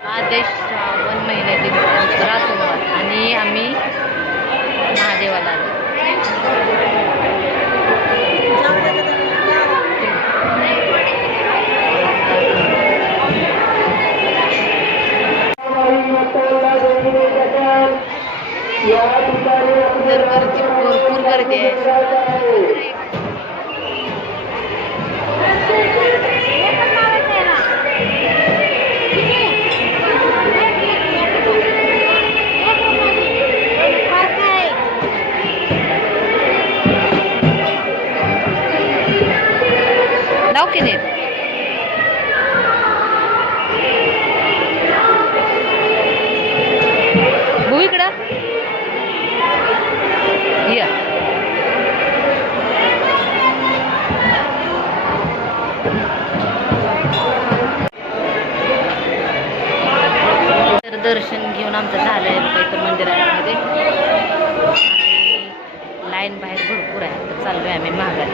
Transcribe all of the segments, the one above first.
आदेश श्रावण महिन्यातील दुसरा सोमवार. आणि आम्ही महादेवाला आलो. नाव या तर दर्शन घेऊन आमचं झालं आहे बघा इथं मंदिरामध्ये. आणि लाईन बाहेर भरपूर आहे. तर चाललो आहे आम्ही महागात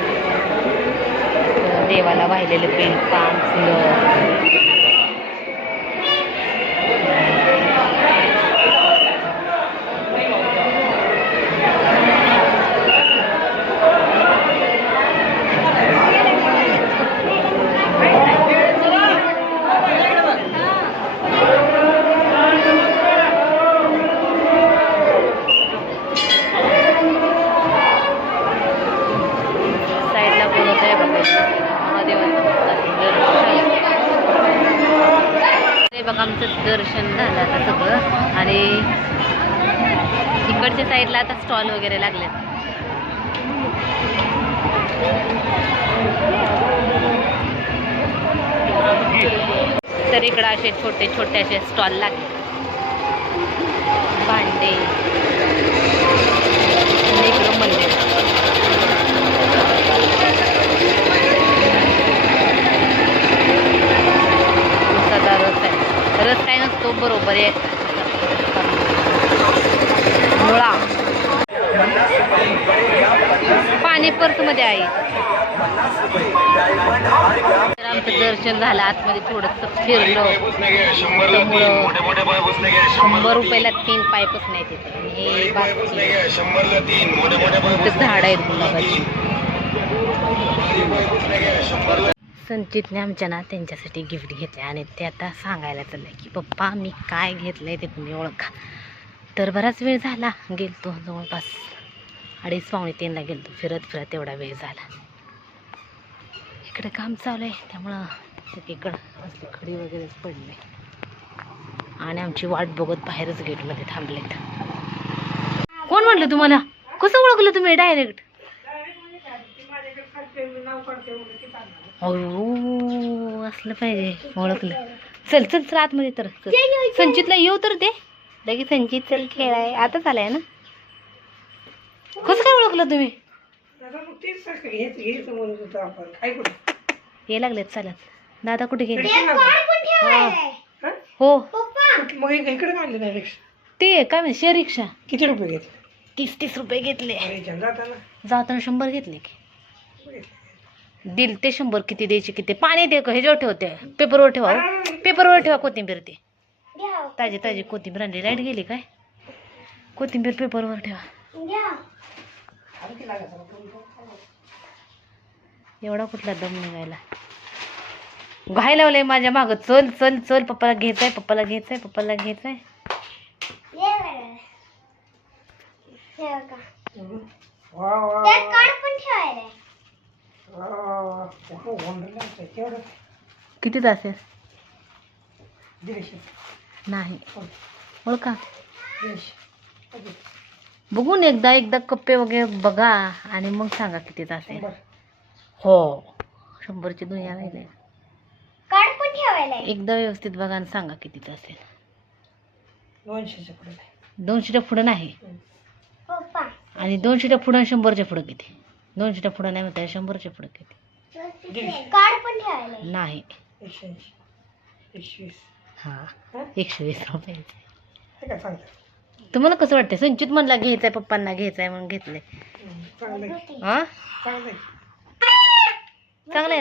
देवाला वाहिलेले पेन पान फुलं. बघा आमचं दर्शन झालं आता सगळं. आणि इकडच्या साईडला आता स्टॉल वगैरे लागलेत. तर इकडं असे छोटे छोटे असे स्टॉल लागले. भांडे आणि इकडं मंदिर उसाचा रस आहे रस काय नसतो बरोबर आहे मुळा पर्समध्ये आहे. तर आमचं दर्शन झालं आतमध्ये थोडंसं फिरलो. शंभर रुपयाला तीन. पाईपच नाही तिथे आणि हे बाकी झाड आहेत गुलाबाची संचितने आमच्या ना त्यांच्यासाठी गिफ्ट घेतले आणि ते आता सांगायला चाललंय की पप्पा मी काय घेतलंय ते तुम्ही ओळखा. तर बराच वेळ झाला गेलतो जवळपास अडीच पावणे तीनला गेलो फिरत फिरत एवढा वेळ झाला. इकडे काम चालू आहे. त्यामुळं इकडं असली खडी वगैरेच पडले. आणि आमची वाट बघत बाहेरच गेटमध्ये थांबलेत. कोण म्हटलं तुम्हाला? कसं ओळखलं तुम्ही डायरेक्ट अहो असलं पाहिजे. ओळखलं. चल चल चल आतमध्ये तर. संचितला येऊ तर ते लगेच संचित चल खेळाय. आताच आलाय ना? कसं काय ओळखलं तुम्ही? ये लागलेत चालत दादा कुठे गेले? हा. हो. मग इकडे काढले नाही रिक्षा. ते काय म्हणजे शेअर रिक्षा? किती रुपये घेतले? तीस तीस रुपये घेतले. अरे जाताना जाताना शंभर घेतले की? दिल ते शंभर किती द्यायचे किती? पाणी दे का ह्याच्यावर ठेवते पेपरवर ठेवा. हो. पेपरवर ठेवा कोथिंबीर ते. ताजी ताजी कोथिंबीर. आणली लाइट गेली काय? कोथिंबीर पेपरवर ठेवा. एवढा कुठला दम निघायला. घाय लावलंय माझ्या मागं. चल चल चल पप्पाला घ्यायचंय पप्पाला घ्यायचंय पप्पाला घ्यायचंय किती तास नाही. ओळखा. बघून एकदा एकदा कप्पे वगैरे बघा आणि मग सांगा किती तास आहे. हो. शंभरची दुनिया राहिले. एकदा व्यवस्थित बघा आणि सांगा किती तास आहे. दोनशेच्या पुढे नाही. दोनशेच्या पुढं नाही. आणि दोनशेच्या पुढं आणि शंभरच्या पुढं किती? दोनशेच्या पुढं नाही म्हणता शंभरच्या पुढं किती? नाही. एकशे ऐंशी. एकशे वीस. हां. हं? एकशे वीस रुपये. हे काय सांगता? तुम्हाला कसं वाटतं संचित म्हणला घ्यायचंय पप्पांना घ्यायचंय म्हणून घेतलंय. हं, चांगलं आहे.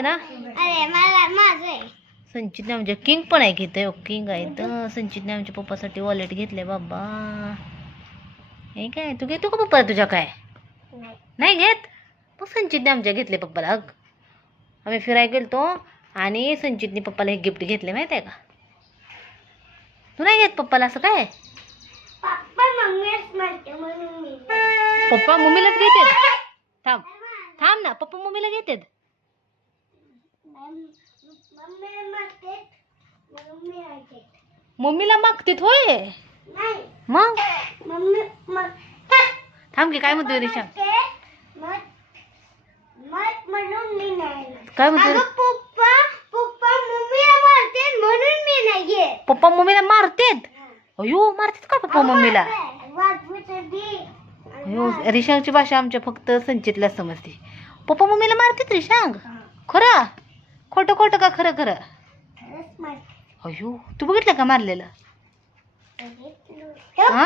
हा ना? अरे मला माझं आहे संचितने आमच्या किंग पण आहे घेत किंग आहे तर. संचितने आमच्या पप्पासाठी वॉलेट घेतले बाबा. हे काय? तू घेतो का पप्पा तुझ्या काय? नाही नाही घेत? मग संचितने आमच्या घेतले पप्पाला अग आम्ही फिरायला गेलतो आणि संचितने पप्पाला हे गिफ्ट घेतले माहिती आहे का? तू नाही घेत पप्पाला असं काय? पप्पा म्हणते मम्मीलाच घेतात? थांब. थांब ना पप्पा मम्मीला घेतात? मम्मी म्हणते मम्मी म्हणते मम्मीला मागतेत होय? मग? थांब की काय म्हणतोय रिशा काय म्हणतोय? अगं पप्पा पप्पा मम्मीला मारते म्हणून मी नाही घेत. पप्पा मम्मीला मारतेत? अयो मारतेत का पप्पा मम्मीला? अयो रिशांगची भाषा आमच्या फक्त संचितला समजते. पप्पा मम्मीला मारतेत रिशांग खरं? खोटं खोटं का खरं खरं? अयो तू बघितलं का मारलेलं? हा?